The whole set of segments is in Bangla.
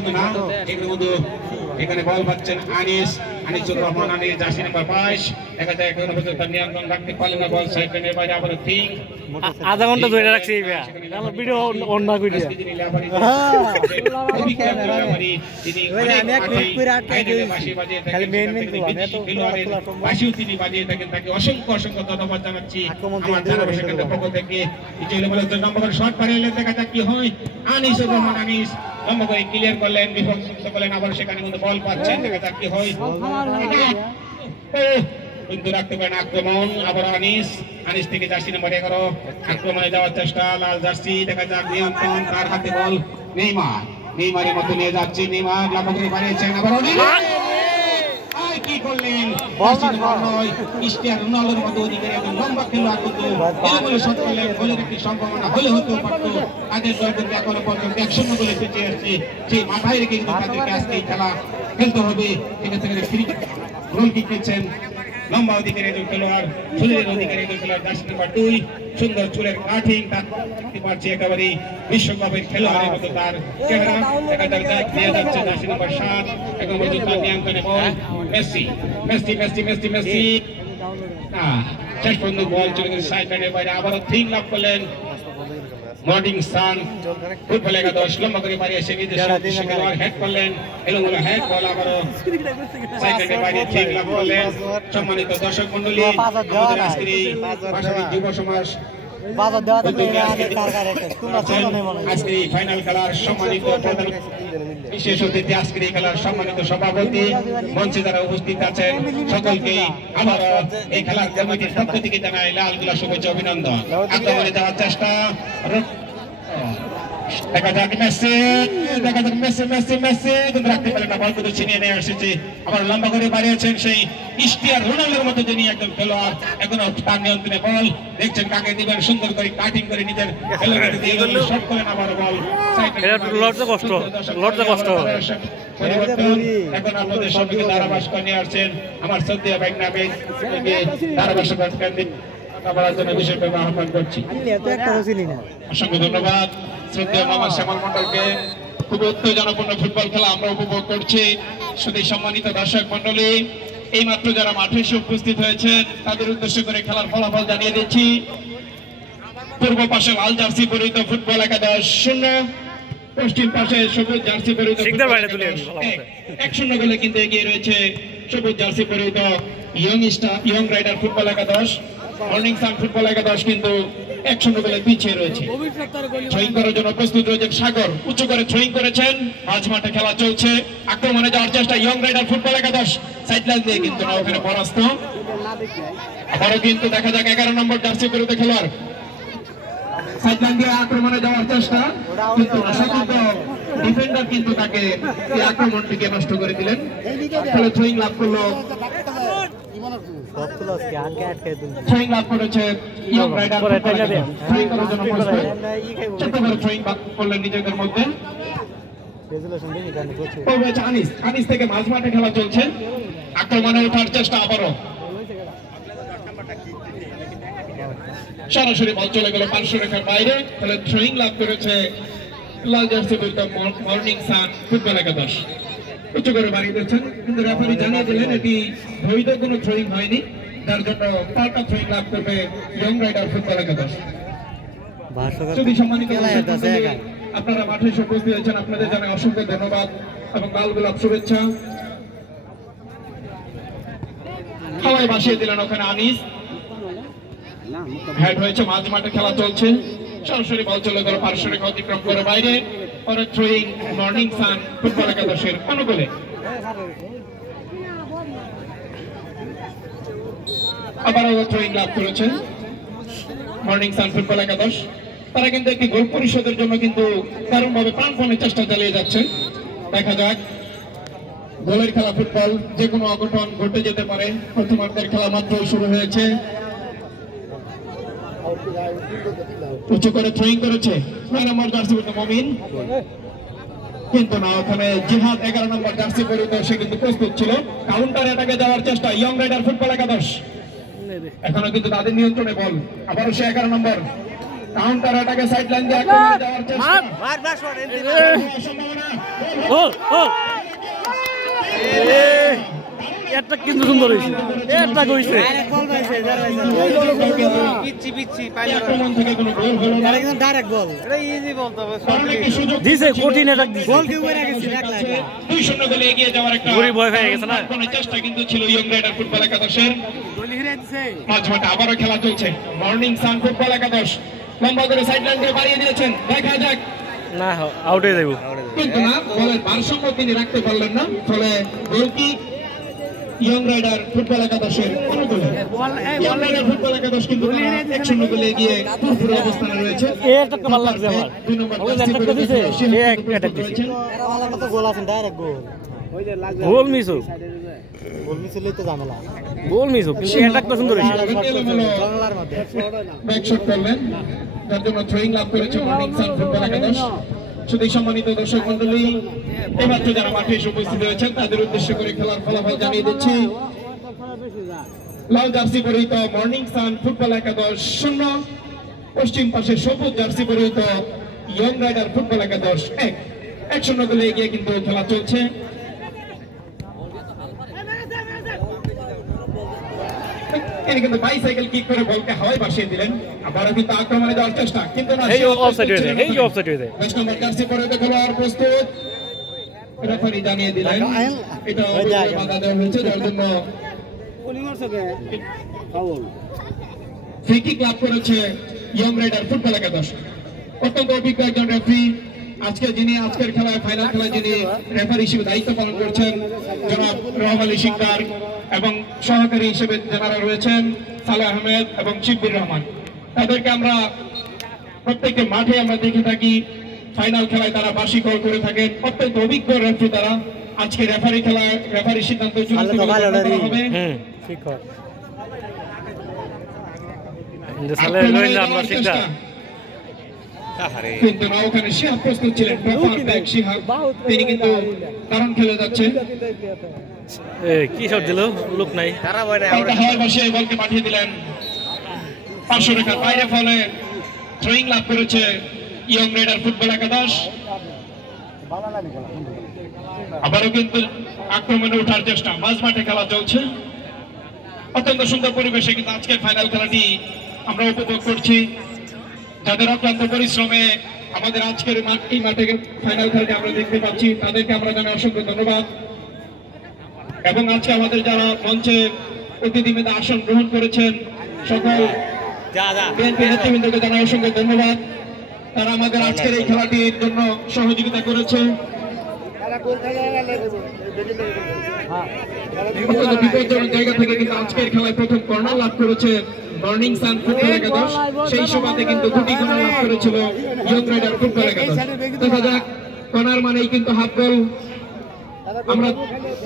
কিন্তু না এর মধ্যে এখানে বল পাচ্ছেন আনিস আনিসুর রহমান আনিস জার্সি নাম্বার 5 দেখা যায় এখন পর্যন্ত নিয়ন্ত্রণ রাখতে পারলেন না বল সাইড লাইনের বাইরে আবার ঠিক আধা ঘন্টা ধরে রাখছি এই ভাই তাহলে ভিডিও অন না কইরা আমি এক ক্লিক করে আটকে দিয়েছি খালি মেইন বাসিও তিনি বাজিয়ে থাকেন তাকে অসংখ্য অসংখ্য ধন্যবাদ জানাচ্ছি আমার ধারাভাষ্যকের পক্ষ থেকে ইজেলে বলে নম্বর শট পারিলে দেখা যাক কি হয় আনিসুর রহমান আনিস লম্বা করে ক্লিয়ার করলেন বিপক্ষ করলেন আবার সেখানে কিন্তু বল পাচ্ছেন দেখা যাক কি হয় কিন্তু রাখতে পারেন আক্রমণ আবার আনিস আনিস থেকে জার্সি নাম্বার 11 আক্রমণে যাওয়ার চেষ্টা লাল জার্সি দেখা যাক নিয়ন্ত্রণ তার হাতে বল নেইমারের মতো নিয়ে যাচ্ছে নেইমার লম্বা করে বাড়িয়েছেন আবার কি করলেন ক্রিস্টিয়ানো রোনালদোর মতো অধিকারী এবং লম্বা খেলোয়াড় কিন্তু এরকম শট করলেন গোলের একটি সম্ভাবনা হলে হতে পারত তাদের দল কিন্তু এখনো পর্যন্ত 1-0 গোলে পিছিয়ে আসছে সেই মাথায় রেখে কিন্তু তাদেরকে আজকে এই খেলা খেলতে হবে সেক্ষেত্রে ফ্রি গোল কিক দিচ্ছেন লম্বা অধিকারী একজন খেলোয়াড় চুলের অধিকারী একজন খেলোয়াড় জার্সি নাম্বার 2 সুন্দর চুলের কাটিং তার দেখতে পাচ্ছি একেবারে বিশ্বকাপের খেলোয়াড়ের মতো তার চেহারা দেখা যাক নিয়ে যাচ্ছে জার্সি নাম্বার 7 এখন পর্যন্ত নিয়ন্ত্রণে বল মেসি শেষ পর্যন্ত বল চলে গেছে সাইড লাইনের বাইরে আবারও থিং লাভ করলেন মর্নিং সান ফুটবল একাদশ লম্বা করে বাড়ি এসে নিজের খেলোয়াড় হেড করলেন এলোমেলো হেড বল আবারও সাইড লাইনের বাইরে থিং লাভ করলেন সম্মানিত দর্শক মন্ডলী আমাদের আজকের এই ভাষাবিদ যুব সমাজ আজকের এই ফাইনাল খেলার সম্মানিত বিশেষ অতিথি আজকের এই খেলার সম্মানিত সভাপতি মঞ্চে যারা উপস্থিত আছেন সকলকে আবারও এই খেলার কমিটির পক্ষ থেকে জানাই লাল গোলাপ শুভেচ্ছা অভিনন্দন আক্রমণে যাওয়ার চেষ্টা দেখা যাক মেসি কিন্তু রাখতে পারে না বল কিন্তু ছিনিয়ে নিয়ে এসেছে আবার লম্বা করে বাড়িয়েছেন সেই ক্রিস্টিয়ানো রোনালদোর মতো যিনি একজন খেলোয়াড় এখনো তার নিয়ন্ত্রণে বল দেখছেন কাকে দিবেন সুন্দর করে কাটিং করে নিজের খেলোয়াড়কে দিয়ে শট করেন আবার বল লড়তে কষ্ট এখন আপনাদের সবাইকে ধারাভাষ্য নিয়ে আসছেন আমার শ্রদ্ধেয় ভাই নামে ধারাভাষ্য করার জন্য বিশেষভাবে আহ্বান করছি অসংখ্য ধন্যবাদ শ্রদ্ধেয় মামা শ্যামল মন্ডলকে খুব উত্তেজনাপূর্ণ ফুটবল খেলা আমরা উপভোগ করছি শুধু সম্মানিত দর্শক মন্ডলী এই মাত্র যারা মাঠে এসে উপস্থিত হয়েছেন তাদের উদ্দেশ্য করে খেলার ফলাফল জানিয়ে দিচ্ছি পূর্ব পাশে লাল জার্সি পরিহিত ফুটবল একাদশ 0 পশ্চিম পাশে সবুজ জার্সি পরিহিত 1-0 গোলে কিন্তু এগিয়ে রয়েছে সবুজ জার্সি পরিহিত ইয়ং রাইডার ফুটবল একাদশ মর্নিং সান ফুটবল একাদশ কিন্তু 1-0 গোলে পিছিয়ে রয়েছে থ্রোয়িং করার জন্য প্রস্তুত রয়েছেন সাগর উঁচু করে থ্রোয়িং করেছেন মাঝ মাঠে খেলা চলছে আক্রমণে যাওয়ার চেষ্টা ইয়ং রাইডার ফুটবল একাদশ সাইড লাইন দিয়ে কিন্তু না ওখানে পরাস্ত আবারও কিন্তু দেখা যাক 11 নম্বর জার্সি পরিহিত খেলোয়াড় সাইড লাইন দিয়ে আক্রমণে যাওয়ার চেষ্টা কিন্তু অসাধারণ ডিফেন্ডার কিন্তু তাকে এই আক্রমণটিকে নষ্ট করে দিলেন ফলে থ্রোয়িং লাভ করলো থ্রোয়িং লাভ করেছে ইয়ং রাইডার থ্রোয়িং করার জন্য প্রস্তুত ছোট করে থ্রোয়িং করলেন নিজেদের মধ্যে আনিস থেকে মাঝ মাঠে খেলা চলছে আক্রমণে ওঠার চেষ্টা আবারও সরাসরি বল চলে গেল পার্শ্ব রেখার বাইরে ফলে থ্রোয়িং লাভ করেছে লাল জার্সি পরিহিত মর্নিং সান ফুটবল একাদশ উঁচু করে বাড়িয়ে দিচ্ছেন কিন্তু রেফারি জানিয়ে দিলেন এটি বৈধ কোনো থ্রোয়িং হয়নি তার জন্য পাল্টা থ্রোয়িং লাভ করবে ইয়ং রাইডার ফুটবল একাদশ যদি সম্মানিত আপনারা মাঠে এসে উপস্থিত হয়েছেন আপনাদের জানাই অসংখ্য ধন্যবাদ এবং লাল গোলাপ শুভেচ্ছা সবাই বাসিয়ে দিলেন ওখানে আনিস হেড হয়েছে মাঝ মাঠে খেলা চলছে সরাসরি বল চলে গেল পার্শ্ব রেখা অতিক্রম করে বাইরে পরে থ্রোয়িং মর্নিং সান ফুটবল একাদশের অনুকূলে আবারও থ্রোয়িং লাভ করেছেন মর্নিং সান ফুটবল একাদশ তারা কিন্তু একটি গোল পরিশোধের জন্য কিন্তু দারুণভাবে প্রাণপণে চেষ্টা চালিয়ে যাচ্ছেন দেখা যাক গোলের খেলা ফুটবল যে কোনো অঘটন ঘটে যেতে পারে প্রথমার্ধের খেলা মাত্র শুরু হয়েছে উঁচু করে থ্রোয়িং করেছে 9 নম্বর জার্সি পরিহিত মমিন কিন্তু না ওখানে জিহাদ 11 নম্বর জার্সি পরিহিত সে কিন্তু প্রস্তুত ছিল কাউন্টার অ্যাটাকে যাওয়ার চেষ্টা ইয়ং রাইডার ফুটবল একাদশ এখনো কিন্তু তাদের নিয়ন্ত্রণে বল আবারও সে 11 নম্বর কাউন্টার অ্যাটাকে সাইড লাইন দিয়ে যাওয়ার চেষ্টা সম্ভাবনা একটা কিন্তু সুন্দর হয়েছে, একটা কইছে দিছে কঠিন একটা ভয় হয়ে গেছে না চেষ্টা কিন্তু ছিল ইয়ং রাইডার ফুটবল একাদশের। মাঝমাঠে আবারও খেলা চলছে। মর্নিং সান ফুটবল একাদশ লম্বা করে সাইড লাইন দিয়ে বাড়িয়ে দিয়েছেন, দেখা যাক না আউট হয়ে যাবো, কিন্তু না বলের ভারসাম্য তিনি রাখতে পারলেন না, ফলে গোলকিক ইয়ং রাইডার ফুটবল একাদশের অনুকূলে। ইয়ং রাইডার ফুটবল একাদশ কিন্তু 1-0 গোলে এগিয়ে পুরো অবস্থানে রয়েছে। একটা ভালো লাগছে আমার, 2 নম্বর গোল মিস হোক, গোল মিস হোক, কিন্তু একটা সুন্দর হয়েছে। ব্যাকশট করলেন, তার জন্য থ্রোয়িং লাভ করেছে মর্নিং সান ফুটবল একাদশ। শুধু সম্মানিত দর্শক মন্ডলী, এমাত্র যারা মাঠে এসে উপস্থিত হয়েছেন তাদের উদ্দেশ্য করে খেলার ফলাফল জানিয়ে দিচ্ছি। লাল জার্সি পরিহিত মর্নিং সান ফুটবল একাদশ 0, পশ্চিম পাশে সবুজ জার্সি পরিহিত ইয়ং রাইডার ফুটবল একাদশ 1-0 গোলে এগিয়ে কিন্তু খেলা চলছে। তিনি কিন্তু বাইসাইকেল কিক করে বলকে হাওয়ায় ভাসিয়ে দিলেন, আবারও কিন্তু আক্রমণে যাওয়ার চেষ্টা, কিন্তু না, এই অফসাইড হয়ে যায়, এই অফসাইড হয়ে যায়। 10 নম্বর জার্সি পরে খেলোয়াড় প্রস্তুত, রেফারি জানিয়ে দিলেন এটা অবশ্যই বাধা দেওয়া হয়েছে, যার জন্য ফ্রি কিক লাভ করেছে ইয়ং রাইডার ফুটবল একাদশ। অত্যন্ত অভিজ্ঞ একজন রেফারি, আজকের খেলায় ফাইনাল খেলায় যিনি রেফারি হিসেবে দায়িত্ব পালন করছেন জনাব রহমান আলী শিকদার, এবং সহকারী হিসেবে যারা রয়েছেন সালেহ আহমেদ এবং শিববির রহমান। তাদেরকে আমরা প্রত্যেকটি মাঠে আমরা দেখে থাকি, ফাইনাল খেলায় তারা বার্ষি গোল করে থাকেন। অত্যন্ত অভিজ্ঞ রেফারি তারা। আজকে রেফারি খেলায় রেফারি সিদ্ধান্ত হবে, কিন্তু না ওখানে শিহাব প্রস্তুত ছিলেন, তিনি কিন্তু কারণ খেলে যাচ্ছেন। কি শট দিল, লোক নাই, বলকে পাঠিয়ে দিলেন পার্শ্ব রেখার বাইরে, ফলে থ্রোয়িং লাভ করেছে ইয়ং রাইডার ফুটবল একাদশ। আবারও কিন্তু আক্রমণে ওঠার চেষ্টা, মাঝ মাঠে খেলা চলছে। অত্যন্ত সুন্দর পরিবেশে কিন্তু আজকের ফাইনাল খেলাটি আমরা উপভোগ করছি। যাদের অক্লান্ত পরিশ্রমে আমাদের আজকের এই মাঠে ফাইনাল খেলাটি আমরা দেখতে পাচ্ছি, তাদেরকে আমরা জানাই অসংখ্য ধন্যবাদ। এবং আজকে আমাদের যারা মঞ্চে অতিথি মেধা আসন গ্রহণ করেছেন সকল বিএনপি নেতৃবৃন্দকে জানাই অসংখ্য ধন্যবাদ। তারা আমাদের আজকের এই খেলাটির জন্য সহযোগিতা করেছে। বিপজ্জনক জায়গা থেকে কিন্তু আজকের খেলায় প্রথম কর্নার লাভ করেছে মর্নিং সান ফুটবল একাদশ। সেই সময়তে কিন্তু দুটি কর্নার লাভ করেছিল ইয়ং রাইডার ফুটবল একাদশ। দেখা যাক, কর্নার মানেই কিন্তু হাফ গোল। আমরা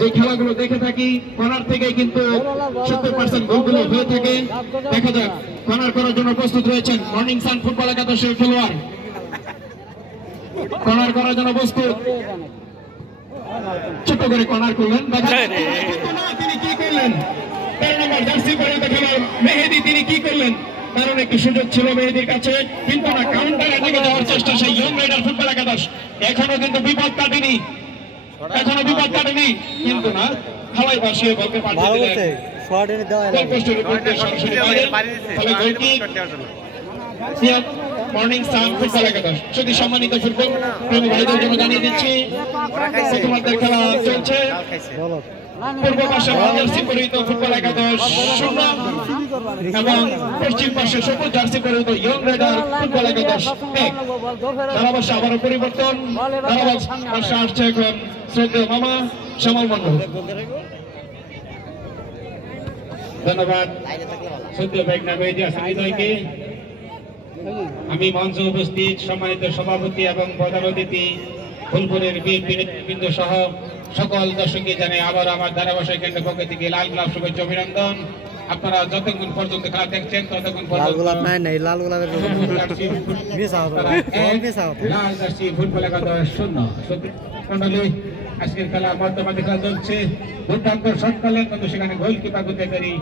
যে খেলাগুলো দেখে থাকি কর্নার থেকেই কিন্তু 70% গোলগুলো হয়ে থাকে। দেখা যাক, কর্নার করার জন্য প্রস্তুত রয়েছেন মর্নিং সান ফুটবল একাদশের খেলোয়াড়। কর্নার করার জন্য প্রস্তুত, ছোট করে কর্নার করলেন, তিনি কি করলেন? 13 নম্বর জার্সি পরিহিত খেলোয়াড় মেহেদী, তিনি কি করলেন? কারণ একটি সুযোগ ছিল মেহেদীর কাছে, কিন্তু না, কাউন্টারে দিকে যাওয়ার চেষ্টা সেই ইয়ং রাইডার ফুটবল একাদশ। এখনো কিন্তু বিপদ কাটেনি, কিন্তু না, হাওয়ায় ভাসিয়ে বলকে পাঠিয়ে দিলেন। মর্নিং সান ফুটবল একাদশ। শুধু সম্মানিত ফুটবল প্রেমী ভাইদের জন্য জানিয়ে দিচ্ছি, প্রথমার্ধের খেলা চলছে। পূর্ব পাশে জার্সি পরিহিত ফুটবল একাদশ 0 এবং পশ্চিম পাশে সবুজ জার্সি পরিহিত ইয়ং রাইডার ফুটবল একাদশ 1। ধারাভাষ্য আবারও পরিবর্তন, ধারাভাষ্য আসছে এখন শ্রদ্ধেয় মামা শ্যামল মন্ডল। ধন্যবাদ শ্রদ্ধেয় মেঘনা মেহেদী হাসান হৃদয়কে। আমি মঞ্চে উপস্থিত সম্মানিত সভাপতি এবং প্রধান অতিথি ফুলপুরের বিএনপি নেতৃবৃন্দ সহ সকল দর্শককে জানাই আবার আমার ধারাভাষ্য কেন্দ্রের পক্ষ থেকে লাল গোলাপ শুভেচ্ছা অভিনন্দন। আপনারা যতক্ষণ পর্যন্ত খেলা দেখছেন ততক্ষণ পর্যন্ত ফুটবল একাদশ 0। আজকের খেলা বর্তমানে খেলা চলছে। দুর্দান্ত শট করলেন, কিন্তু সেখানে গোলকিপার গুতেকারী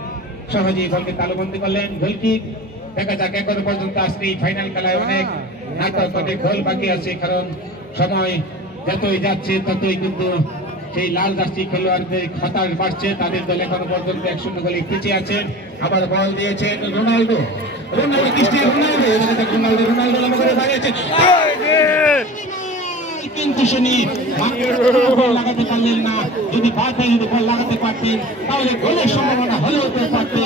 সহজেই বলকে তালুবন্দি করলেন। গোলকিক দেখা যাক, এখন পর্যন্ত আজকে এই ফাইনাল খেলায় অনেক নাটক, অনেক গোল বাকি আছে, কারণ সময় যতই যাচ্ছে ততই কিন্তু সেই লাল জার্সি খেলোয়াড়দের হতাশ বাড়ছে, তাদের দল এখনো পর্যন্ত 1-0 গোলে পিছিয়ে আছে। আবার বল দিয়েছেন রোনাল্ডো, রোনাল্ডো করে বাড়িয়েছে, কিন্তু শুনি লাগাতে পারলেন না। যদি বারবার যদি বল লাগাতে পারতেন তাহলে গোলের সম্ভাবনা হলেও পারতে।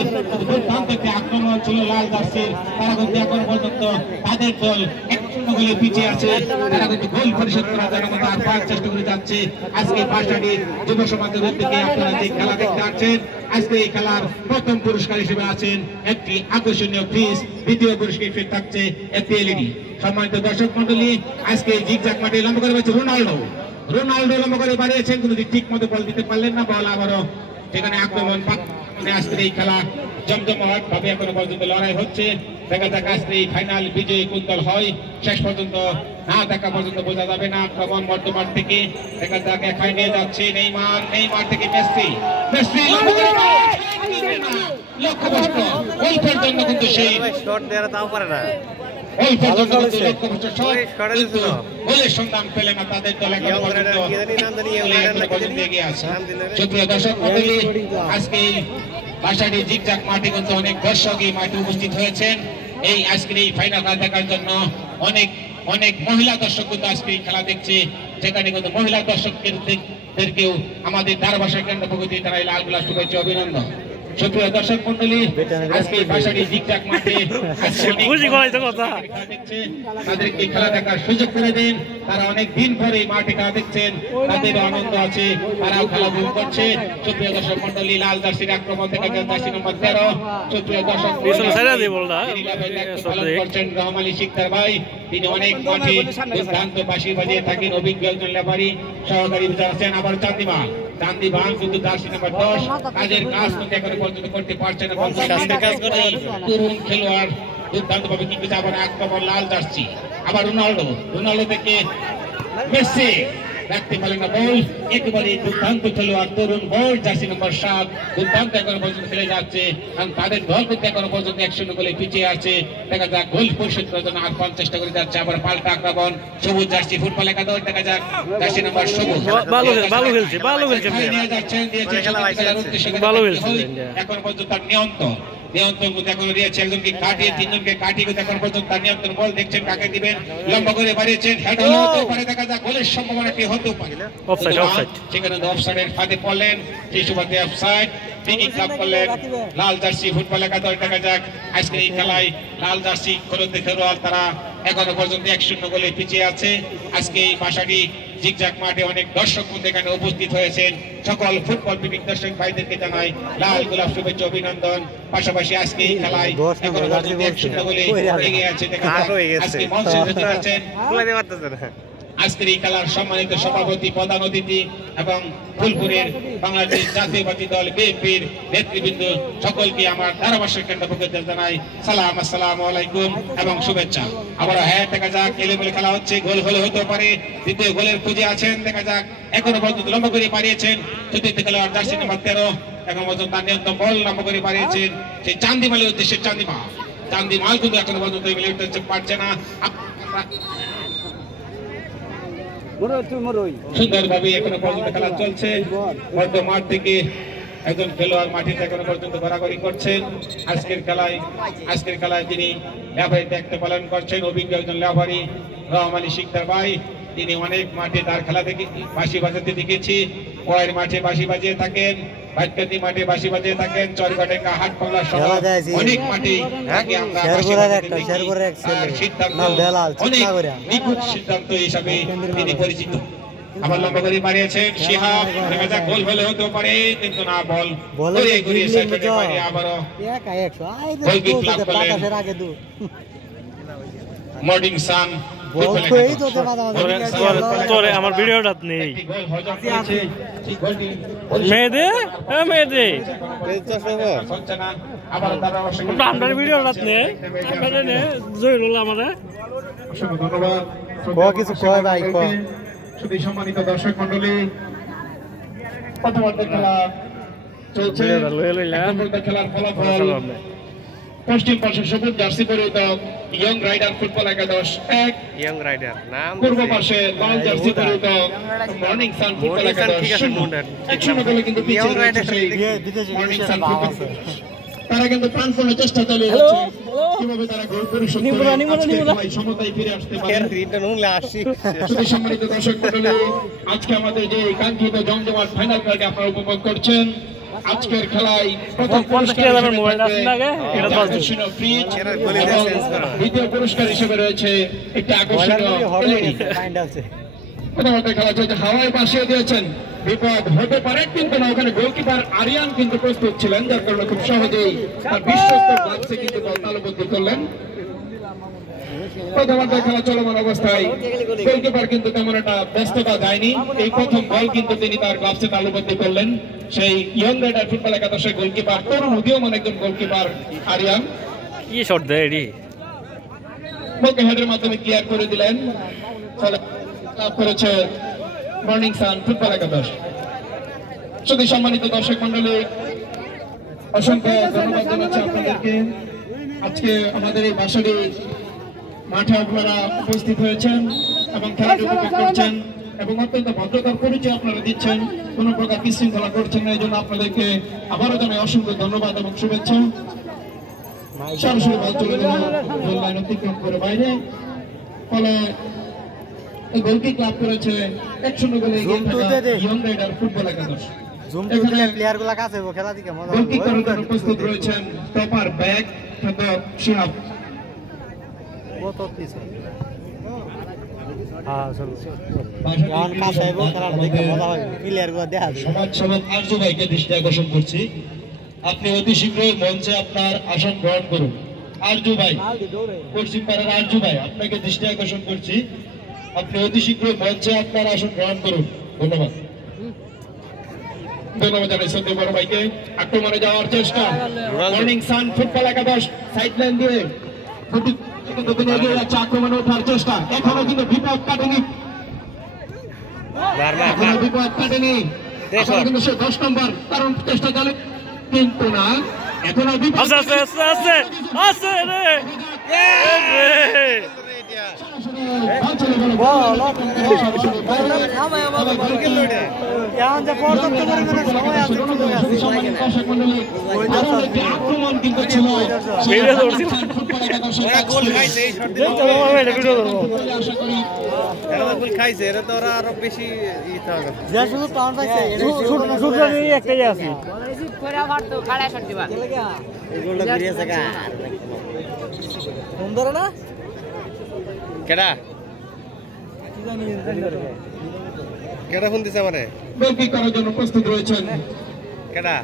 দুর্দান্ত একটি আক্রমণ ছিল লাল জার্সির, তারা কিন্তু এখন পর্যন্ত তাদের দল 1-0 গোলে পিছিয়ে আছে। তারা কিন্তু গোল পরিশোধ করার জন্য তার চেষ্টা করে যাচ্ছে। আজকে বাসাটি যুব সমাজের উদ্যোগে আপনারা যে খেলা দেখতে পাচ্ছেন, আজকে এই খেলার প্রথম পুরস্কার হিসেবে আছেন একটি আকর্ষণীয় ফ্রিজ, দ্বিতীয় পুরস্কার হিসেবে থাকছে একটি এলইডি। সম্মানিত দর্শক মন্ডলী, আজকে জিগজাগ মাঠে লম্বা করে রয়েছে রোনাল্ডো লম্বা করে বাড়িয়েছেন, কিন্তু ঠিক মতো বল দিতে পারলেন না। বল আবারও সেখানে আক্রমণ। আজকের এই খেলা জমজমাট ভাবে এখনো পর্যন্ত লড়াই হচ্ছে। দেখা যাক আজকে এই ফাইনাল বিজয়ী কোন দল হয়, শেষ পর্যন্ত না দেখা পর্যন্ত বোঝা যাবে না। আক্রমণ বর্তমান থেকে দেখা যাক এখানে নিয়ে যাচ্ছে নেইমার থেকে মেসি লক্ষ্যভ্রষ্ট। ওই পর্যন্ত কিন্তু সেই শট দেওয়ার তাও পারে না। ওই পর্যন্ত কিন্তু লক্ষ্যভ্রষ্ট শট, কিন্তু গোলের সন্ধান পেলে না তাদের দল এখনো পর্যন্ত এগিয়ে আছে। সুপ্রিয় দর্শক মণ্ডলী, আজকে বাসাটি জিগজাগ মাঠে কিন্তু অনেক দর্শক এই মাঠে উপস্থিত হয়েছেন এই আজকের এই ফাইনাল দেখার জন্য। অনেক মহিলা দর্শক কিন্তু আজকে এই খেলা দেখছে, যেখানে কিন্তু মহিলা দর্শকদেরকেও আমাদের ধারাভাষা কেন্দ্র পক্ষ থেকে তারা লাল গোলাপ শুভেচ্ছা অভিনন্দন। সুপ্রিয় দর্শক মন্ডলী, আজকে বাসাটি জিগজাগ মাঠে তাদেরকে খেলা দেখার সুযোগ করে দিন। তারা অনেক দিন পরে এই মাঠে খেলা দেখছেন, তাদের আনন্দ আছে, তারাও খেলা উপভোগ করছে। সুপ্রিয় দর্শক মন্ডলী, লাল জার্সির আক্রমণ থেকে জার্সি নম্বর 13। সুপ্রিয় দর্শক পালন করছেন রহমান আলী শিকদার ভাই, তিনি অনেক মাঠে দুর্দান্ত বাঁশি বাজিয়ে থাকেন, অভিজ্ঞ একজন লেফারি সহকারী আছেন। আবার চান্দিবান কিন্তু জার্সি নম্বর 10 কাজের কাজ কিন্তু এখনো পর্যন্ত করতে পারছে না। তরুণ খেলোয়াড় দুর্দান্ত ভাবে কিন্তু আবার আক্রমণ লাল জার্সি। আবার রোনাল্ডো থেকে মেসি রাখতে পারেন না বল, একেবারে দুর্দান্ত খেলোয়াড় তরুণ বল জার্সি নম্বর 7 দুর্দান্ত এখনো পর্যন্ত খেলে যাচ্ছে। কারণ তাদের দল কিন্তু এখনো পর্যন্ত 1-0 গোলে পিছিয়ে আছে। দেখা যাক গোল পরিশোধ করার জন্য আর চেষ্টা করে যাচ্ছে। আবার পাল্টা আক্রমণ সবুজ জার্সি ফুটবল একাদশ, দেখা যাক জার্সি নম্বর সবুজ ভালো খেলছে নিয়ে যাচ্ছেন, এখন পর্যন্ত তার নিয়ন্ত্রণ এখনো দিয়েছে। একজনকে কাটিয়ে তিনজনকে কাটিয়ে এখন পর্যন্ত তার নিয়ন্ত্রণ। বল দেখছেন কাকে দিবেন, লম্বা করে বাড়িয়েছেন, হেড হতে পারে, দেখা যাক গোলের সম্ভাবনাটি হতে পারে। সেখানে অফসাইডের ফাঁদে পড়লেন, সেই সুবাদে অফসাইড করলেন লাল জার্সি ফুটবল একাদশ। দেখা যাক আজকে এই খেলায় লাল জার্সি খেলোয়াড় খেলোয়াড় তারা এখনো পর্যন্ত 1-0 গোলে পিছিয়ে আছে। আজকে এই বাসাটি জিগজাগ মাঠে অনেক দর্শক এখানে উপস্থিত হয়েছেন। সকল ফুটবল প্রেমিক দর্শক ভাইদেরকে জানাই লাল গোলাপ শুভেচ্ছা অভিনন্দন। পাশাপাশি আজকে এই খেলায় এখনো পর্যন্ত 1-0 গোলে এগিয়ে আছে। দেখা যাক আজকে মঞ্চে উপস্থিত আছেন আজকের এই খেলার সম্মানিত সভাপতি, প্রধান অতিথি এবং ফুলপুরের বাংলাদেশ জাতীয়বাদী দল বিএনপির নেতৃবৃন্দ সকলকে আমার ধারাভাষ্য কেন্দ্র পক্ষ থেকে জানাই সালাম, আসসালামু আলাইকুম এবং শুভেচ্ছা। আবার দেখা যাক এলোমেলো খেলা হচ্ছে, গোল হলে হতে পারে, দ্বিতীয় গোলের খুঁজে আছেন। দেখা যাক এখনো পর্যন্ত লম্বা করে পারিয়েছেন চতুর্থ খেলোয়াড় জার্সি নম্বর 13, এখন পর্যন্ত তার নিয়ন্ত্রণ বল লম্বা করে পারিয়েছেন সেই চান্দিমালের উদ্দেশ্যে। চান্দিমাল কিন্তু এখনো পর্যন্ত এগুলি উঠতে পারছে না। সুন্দরভাবে এখনো পর্যন্ত খেলা চলছে। মাঠ থেকে একজন খেলোয়াড় মাটিতে এখনো পর্যন্ত ঘোরাঘুরি করছেন। আজকের খেলায় যিনি লেফারি দায়িত্ব পালন করছেন, অভিজ্ঞ একজন লেফারি রহমান আলী শিকদার ভাই, তিনি অনেক মাঠে তার খেলা থেকে বাঁশি বাজাতে দেখেছি। ওয়াইয়ের মাঠে বাঁশি বাজিয়ে থাকেন, ভাটকাতি মাঠে বাঁশি বাজিয়ে থাকেন, চরকাটেকা হাট পাল্লা সহ অনেক মাঠে নিখুঁত সিদ্ধান্ত হিসাবে তিনি পরিচিত। আবার লম্বা করে বাড়িয়েছেন শিহাব, দেখা যাক গোল হলে হতেও পারে, কিন্তু না, বল ঘুরিয়ে আবারও মর্নিং সান আমার ভিডিওটা নেই মেয়েদে আপনার ভিডিওটা নেই জয়ুল আমাদের কিছু কয় ভাই। শুধু সম্মানিত দর্শক মন্ডলী, প্রথমার্ধের খেলা চলছে। খেলার ফলাফল পশ্চিম পাশে সবুজ জার্সি পরিহিত ইয়ং রাইডার ফুটবল একাদশ 1, ইয়ং রাইডার নাম পূর্ব পাশে লাল জার্সি পরিহিত মর্নিং সান ফুটবল একাদশ 1 গোলে কিন্তু পিছিয়ে রয়েছে সেই মর্নিং সান ফুটবল। তারা কিন্তু প্রাণপণে চেষ্টা চালিয়ে যাচ্ছে কিভাবে তারা গোল পরিশোধ করে আজকে খেলায় সমতায় ফিরে আসতে পারে। সম্মানিত দর্শক মণ্ডলী, আজকে আমাদের যে কাঙ্ক্ষিত জমজমাট ফাইনাল খেলাটি আপনারা উপভোগ করছেন। আজকের খেলায় প্রথম পুরস্কার আকর্ষণীয় ফ্রিজ এবং দ্বিতীয় পুরস্কার হিসেবে রয়েছে একটি আকর্ষণীয় এলইডি। প্রথমত খেলা চলছে, হাওয়ায় পাশিয়ে দিয়েছেন, বিপদ হতে পারে কিন্তু না, ওখানে গোলকিপার আরিয়ান কিন্তু প্রস্তুত ছিলেন, যার কারণে খুব সহজেই তার বিশ্বস্ত গ্লাভসে কিন্তু বল তালুবদ্ধ করলেন। প্রথমার্ধে খেলা চলমান অবস্থায় গোলকিপার কিন্তু তেমন একটা ব্যস্ততা যায়নি, এই প্রথম বল কিন্তু তিনি তার গ্লাভসে তালুবদ্ধ করলেন। সেই ইয়ং রাইডার ফুটবল একাদশের গোলকিপার, তরুণ উদীয়মান একজন গোলকিপার আরিয়ান কি শট দেয় এডি, বলকে হেডের মাধ্যমে ক্লিয়ার করে দিলেন, ফলে লাভ করেছে মর্নিং সান ফুটবল একাদশ। শুধু সম্মানিত দর্শক মন্ডলী, অসংখ্য ধন্যবাদ জানাচ্ছি আপনাদেরকে। আজকে আমাদের এই বাসারি মাঠে আপনারা উপস্থিত হয়েছেন এবং খেলাটি উপভোগ করছেন এবং অত্যন্ত ভদ্রতার পরিচয় আপনারা দিচ্ছেন, কোনো প্রকার বিশৃঙ্খলা করছেন না, এই জন্য আপনাদেরকে আবারও জানাই অসংখ্য ধন্যবাদ এবং শুভেচ্ছা। সরাসরি বল চলে গেল গোল লাইন অতিক্রম করে বাইরে, ফলে এই গোলটি ক্লাব করেছে 1-0 গোলে এগিয়ে থাকা ইয়ং রাইডার ফুটবল একাদশ। এখানে প্লেয়ারগুলো কাছে খেলা দিকে মজা গোলকি করার জন্য প্রস্তুত রয়েছেন টপার ব্যাক খ্যাত শিহাব। কত পিছে আরজু ভাইকে দৃষ্টি আকর্ষণ করছি, আপনি অতি শীঘ্রই মঞ্চে আপনার আসন গ্রহণ করুন। আরজু ভাই, পশ্চিম পাড়ার আরজু ভাই, আপনাকে দৃষ্টি আকর্ষণ করছি, আপনি অতি শীঘ্রই মঞ্চে আপনার আসন গ্রহণ করুন। ধন্যবাদ। ধন্যবাদ জানাই সত্যি বড় ভাইকে। আক্রমণে যাওয়ার চেষ্টা মর্নিং সান ফুটবল একাদশ, সাইড লাইন দিয়ে আক্রমণে ওঠার চেষ্টা, এখনো কিন্তু বিপদ কাটেনি, বিপদ কাটেনি, কিন্তু সে 10 নম্বর, কারণ চেষ্টা চালে কিন্তু না, এখনো বিপদ আক্রমণ কিন্তু ছিল। খাইছে এরা তো ওরা আরো বেশি একটাই আছে কেডা কেডা ফোন দিছে আমারে গোলকি করার জন্য প্রস্তুত রয়েছেন কেডা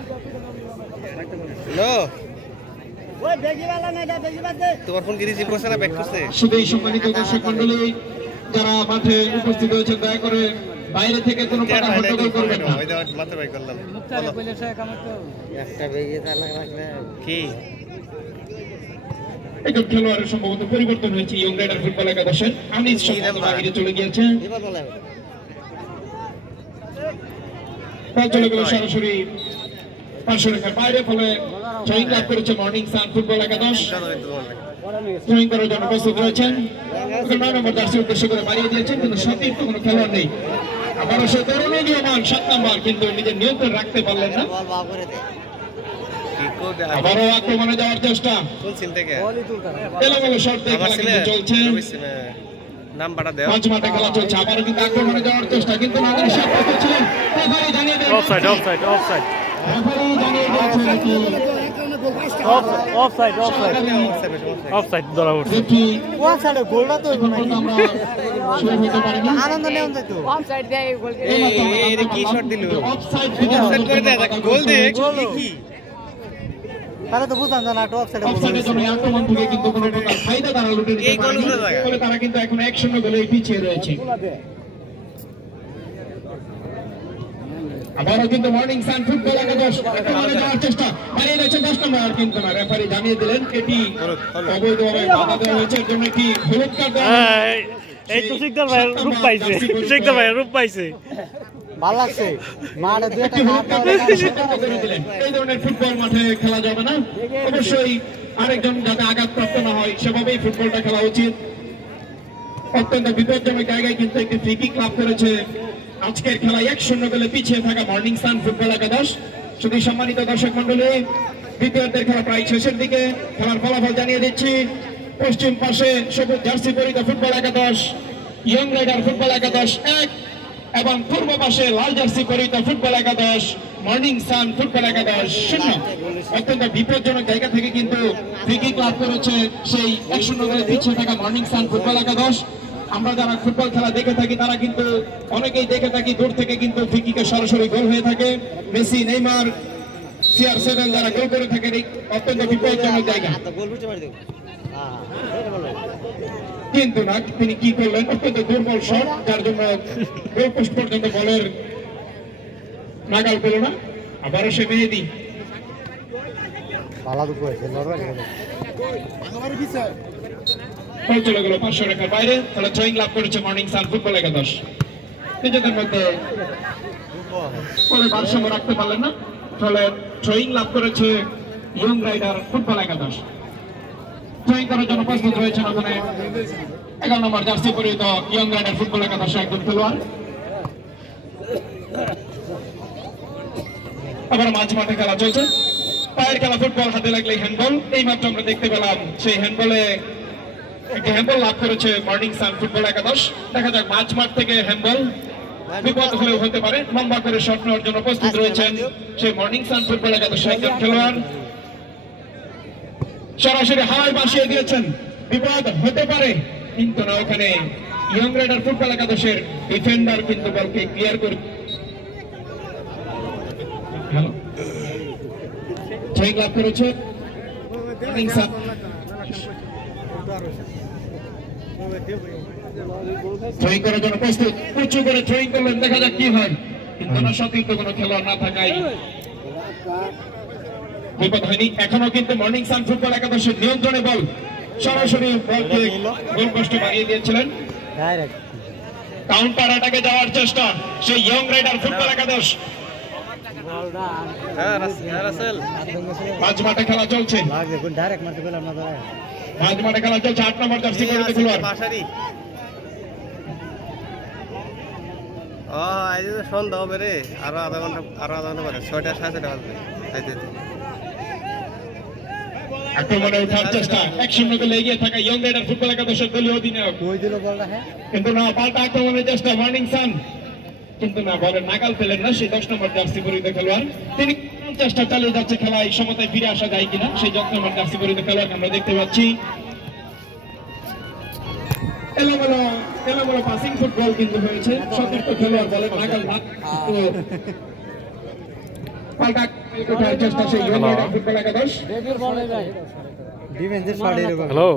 হ্যালো ওই বেগিওয়ালা না এটা বেগিবাদ দে তোমার ফোন কি রিসিভ করছ না ব্যাক করছে শুধু সম্মানিত দর্শক মণ্ডলী যারা মাঠে উপস্থিত হয়েছেন দয়া করে বাইরে থেকে কোনো প্রকার হট্টগোল করবেন না। ওই দাও মাথা বাই করলাম মুক্তারে কইলে সে কাম তো একটা বেগে তালা রাখলে কি একজন খেলোয়াড়ের সম্ভবত পরিবর্তন হয়েছে ইয়ং রাইডার ফুটবল একাদশের। আনিস সম্ভবত বাইরে চলে গিয়েছে, বল চলে গেল সরাসরি পার্শ্বরেখার বাইরে, ফলে জয়ী লাভ করেছে মর্নিং সান ফুটবল একাদশ। জয়ী করার জন্য প্রস্তুত রয়েছেন, 9 নম্বর জার্সি উদ্দেশ্য করে বাড়িয়ে দিয়েছেন, কিন্তু সতীর্থ কোনো খেলোয়াড় নেই। আবারও সে তরুণ নিয়মান 7 নম্বর, কিন্তু নিজের নিয়ন্ত্রণ রাখতে পারলেন না। আবারও আক্রমণে যাওয়ার চেষ্টা, এলোমেলো শট দিয়ে খেলা চলছে, মাঝ মাঠে খেলা চলছে, আবারও কিন্তু আক্রমণে যাওয়ার চেষ্টা, কিন্তু নাগরিক সাহেব ছিলেন, রেফারি জানিয়ে দিয়েছেন অফসাইড, অফসাইড, অফসাইড, রেফারি জানিয়ে দিয়েছেন অফসাইড, অফসাইড, অফসাইড ধরা পড়ছে। অফসাইড গোলটা তো এখন আমরা শুরু হতে পারি না, আনন্দ নেওয়া যায় তো অফসাইড দেয় গোল, এই কি শট দিল, অফসাইড করে দেয়, গোল দেয় কি তারা তো বুঝান না অফসাইডে অফসাইডের জন্য আক্রমণ থেকে কিন্তু কোনো প্রকার ফায়দা তারা লুটে নিতে পারেনি, ফলে তারা কিন্তু এখন 1-0 গোলে পিছিয়ে রয়েছে। আবারও কিন্তু মর্নিং সান ফুটবল একাদশ আক্রমণে যাওয়ার চেষ্টা, বাড়িয়ে দিয়েছে 10 নম্বর, কিন্তু না, রেফারি জানিয়ে দিলেন এটি অবৈধভাবে বাধা দেওয়া হয়েছে, এর জন্য কি হলুদ কার্ড দেওয়া এই তো সিকদার ভাই রূপ পাইছে, সিকদার ভাই রূপ পাইছে, ভালো লাগছে মাঠে দুইটা কাট করে দিলেন। এই ধরনের ফুটবল মাঠে খেলা যাবে না, অবশ্যই আরেকজন যাতে আঘাতপ্রাপ্ত না হয় সেভাবেই ফুটবলটা খেলা উচিত। অত্যন্ত বিপজ্জনক জায়গায় কিন্তু একটি ফ্রি কিক লাভ করেছে আজকের খেলায় 1-0 গোলে পিছিয়ে থাকা মর্নিং সান ফুটবল একাদশ। শুধু সম্মানিত দর্শক মন্ডলী, দ্বিতীয়ার্ধের খেলা প্রায় শেষের দিকে। খেলার ফলাফল জানিয়ে দিচ্ছি। পশ্চিম পাশে সবুজ জার্সি পরিহিত ফুটবল একাদশ ইয়ং রাইডার ফুটবল একাদশ 1 এবং পূর্ব পাশে লাল জার্সি পরিহিত ফুটবল একাদশ মর্নিং সান ফুটবল একাদশ 0। অত্যন্ত বিপজ্জনক জায়গা থেকে কিন্তু ফ্রি কিক লাভ করেছে সেই 1-0 গোলে পিছিয়ে থাকা মর্নিং সান ফুটবল একাদশ। আমরা যারা ফুটবল খেলা দেখে থাকি তারা কিন্তু অনেকেই দেখে থাকি দূর থেকে কিন্তু ফ্রি কিকে সরাসরি গোল হয়ে থাকে। মেসি, নেইমার, CR7 যারা গোল করে থাকে অত্যন্ত বিপজ্জনক জায়গা। কিন্তু না, তিনি কি করলেন, অত্যন্ত দুর্বল শট, যার জন্য গোল পোস্ট পর্যন্ত বলের নাগাল পেল না। আবারও সে মেহেদি চলে গেল 500 রেখার বাইরে। তাহলে থ্রোয়িং লাভ করেছে মর্নিং সান ফুটবল একাদশ। নিজেদের মধ্যে ভারসাম্য রাখতে পারলেন না, ফলে থ্রোয়িং লাভ করেছে ইয়ং রাইডার ফুটবল একাদশ। থ্রোয়িং করার জন্য প্রস্তুত রয়েছেন ওখানে 11 নম্বর জার্সি পরিহিত ইয়ং রাইডার ফুটবল একাদশ একজন খেলোয়াড়। আবার মাঝ মাঠে খেলা চলছে, পায়ের খেলা ফুটবল, হাতে লাগলে হ্যান্ডবল। এই মাত্র আমরা দেখতে পেলাম সেই হ্যান্ডবলে একটি হ্যান্ডবল লাভ করেছে মর্নিং সান ফুটবল একাদশ। দেখা যাক মাঝ মাঠ থেকে হ্যান্ডবল বিপদ হলেও হতে পারে। লম্বা করে শট নেওয়ার জন্য প্রস্তুত রয়েছেন সেই মর্নিং সান ফুটবল একাদশ একজন খেলোয়াড়। সরাসরি হাওয়ায় বাসিয়ে দিয়েছেন, বিপদ হতে পারে, কিন্তু না, ওখানে ইয়ং রাইডার ফুটবল একাদশের ডিফেন্ডার কিন্তু বলকে ক্লিয়ার করে থ্রোয়িং লাভ করেছে মর্নিং সান। থ্রোয়িং করার জন্য প্রস্তুত, উঁচু করে থ্রোয়িং করলেন, দেখা যাক কি হয়, কিন্তু না, সতীর্থ কোনো খেলোয়াড় না থাকায় বিপদ হয়নি। এখনো কিন্তু মর্নিং সান ফুটবল একাদশের নিয়ন্ত্রণে বল, সরাসরি বলকে গোল পোস্টে বাড়িয়ে দিয়েছিলেন। কাউন্টার অ্যাটাকে যাওয়ার চেষ্টা সেই ইয়ং রাইডার ফুটবল একাদশ। মাঝ মাঠে খেলা চলছে, মাঝ মাঠে খেলা চলছে 8 নম্বর জার্সি পরিহিত খেলোয়াড়। সন্ধ্যা হবে রে, আরো আধা ঘন্টা পরে 6টা 6:30 বাজবে। আক্রমণে ওঠার চেষ্টা, 1-0 গোলে এগিয়ে থাকা ইয়ং রাইডার ফুটবল একাদশের দলীয় অধিনায়ক, কিন্তু না, পাল্টা আক্রমণের চেষ্টা মর্নিং সান, কিন্তু না, বলের নাগাল পেলেন না সেই 10 নম্বর জার্সি পরিহিত খেলোয়াড়। তিনি চেষ্টা চালিয়ে যাচ্ছে খেলায় সমতায় ফিরে আসা যায় কিনা সেই 10 নম্বর জার্সি পরিহিত খেলোয়াড় আমরা দেখতে পাচ্ছি। এলোমেলো পাসিং ফুটবল কিন্তু হয়েছে, সতীর্থ খেলোয়াড় বলের নাগাল না, পাল্টা ওঠার চেষ্টা সেই ইয়ং রাইডার ফুটবল একাদশ। হ্যালো,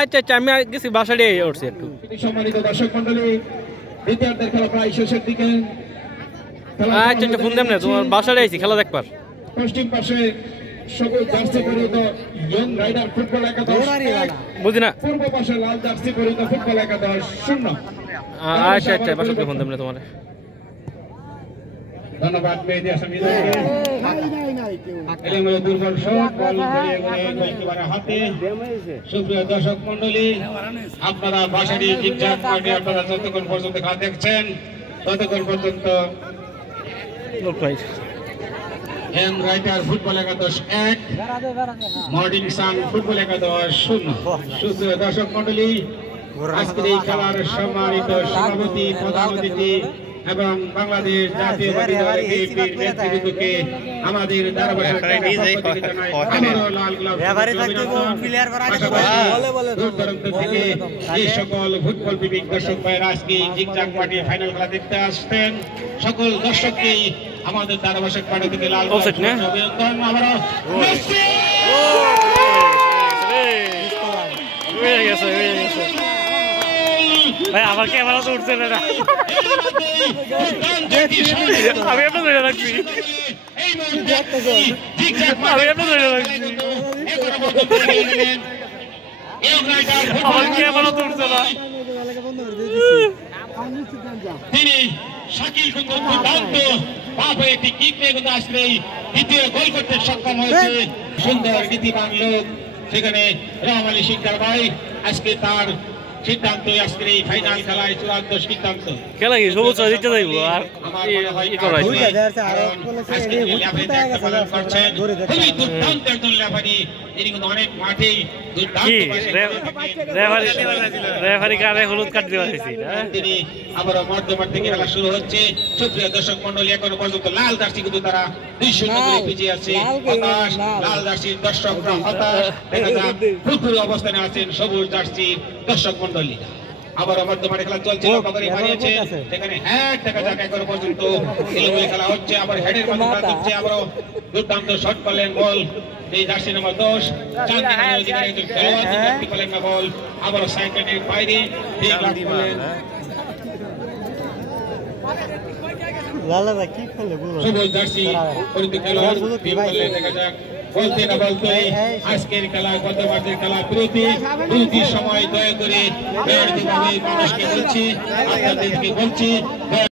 আচ্ছা আচ্ছা, আমি গেছি বাসা দিয়ে উঠছি একটু। সম্মানিত দর্শক মন্ডলী, দ্বিতীয়ার্ধের খেলা প্রায় শেষের দিকে। আচ্ছা আচ্ছা, ফোন দেন না, তোমার বাসায় আইছি খেলা দেখবার। পশ্চিম পাশে সবুজ জার্সি পরিহিত ইয়ং রাইডার ফুটবল একাদশ, বুঝি না, পূর্ব পাশে লাল জার্সি পরিহিত ফুটবল একাদশ 0। আচ্ছা আচ্ছা, বাসাতে ফোন দেন না তোমার। ধন্যবাদ মেহেদি হাসান মিজানকে। এলোমেলো দুর্বল শট, বল ঘুরিয়ে ঘুরিয়ে গোলকিপারের হাতে। সুপ্রিয় দর্শক মন্ডলী, আপনারা বাসারি জিগজাগ মাঠে আপনারা যতক্ষণ পর্যন্ত খেলা দেখছেন ততক্ষণ পর্যন্ত ইয়ং রাইডার ফুটবল একাদশ 1, মর্নিং সান ফুটবল একাদশ 0। সুপ্রিয় দর্শক মন্ডলী, আজকের এই খেলার সম্মানিত সভাপতি, প্রধান অতিথি এবং বাংলাদেশ জাতীয়বাদী দল বিএনপির নেতৃবৃন্দকে আমাদের ধারাবাহিক থেকে এই সকল ফুটবল প্রেমিক দর্শক ভাইয়েরা আজকে জিগজাগ মাঠে ফাইনাল খেলা দেখতে আসতেন সকল দর্শককেই আমাদের ধারাবাহিক পাঠে থেকে লাল অভিনন্দন। আবারও ভাই আমার ক্যামেরা তো উঠছে না, আমি আপনার ধরে রাখছি, আমি আপনার ধরে রাখছি, আমার ক্যামেরা তো উঠছে না। তিনি শাকিল কিন্তু দুর্দান্ত একটি কিক নিয়ে কিন্তু আসলে দ্বিতীয় গোল করতে সক্ষম হয়েছে সুন্দর নীতিবান লোক সেখানে রহম আলী শিকদার ভাই আজকে তার সিদ্ধান্ত আজকের এই ফাইনাল খেলায় চূড়ান্ত সিদ্ধান্ত খেলা কি সবুজ জিতে যাইব আর ই করাইছে খুবই দুর্দান্ত একজন লেফারি তিনি কিন্তু অনেক মাঠেই কি রেফারি কারে হলুদ কাট দেওয়া হয়েছে তিনি আবার মধ্যমাঠ থেকে খেলা শুরু হচ্ছে সুপ্রিয় দর্শক মন্ডলী এখনো পর্যন্ত লাল জার্সি কিন্তু তারা 2-0 গোলে পিছিয়ে আছে হতাশ লাল জার্সির দর্শকরা হতাশ দেখা যাক পুরোপুরি অবস্থানে আছেন সবুজ জার্সির দর্শক মন্ডলী আবার মধ্যমাঠে খেলা চলছে লম্বাগড়ি মারিয়েছে সেখানে হেড দেখা যাক এখনো পর্যন্ত এলোমেলো খেলা হচ্ছে আবার হেডের মাধ্যমে হচ্ছে আবারও দুর্দান্ত শট করলেন বল এই জার্সি নম্বর 10 চাঁদনী অধিকারী একজন খেলোয়াড় তিনি করলেন না বল আবারও সাইকেলের বাইরে ঠিক লাগলেন লালা কি খেলে বলো সবুজ জার্সি পরিচিত খেলোয়াড় টিম করলেন দেখা যাক বলতে না বলতে আজকের খেলা গত মাসের খেলা বিরতি সময় দয়া করে মানুষকে বলছি আপনাদেরকে বলছি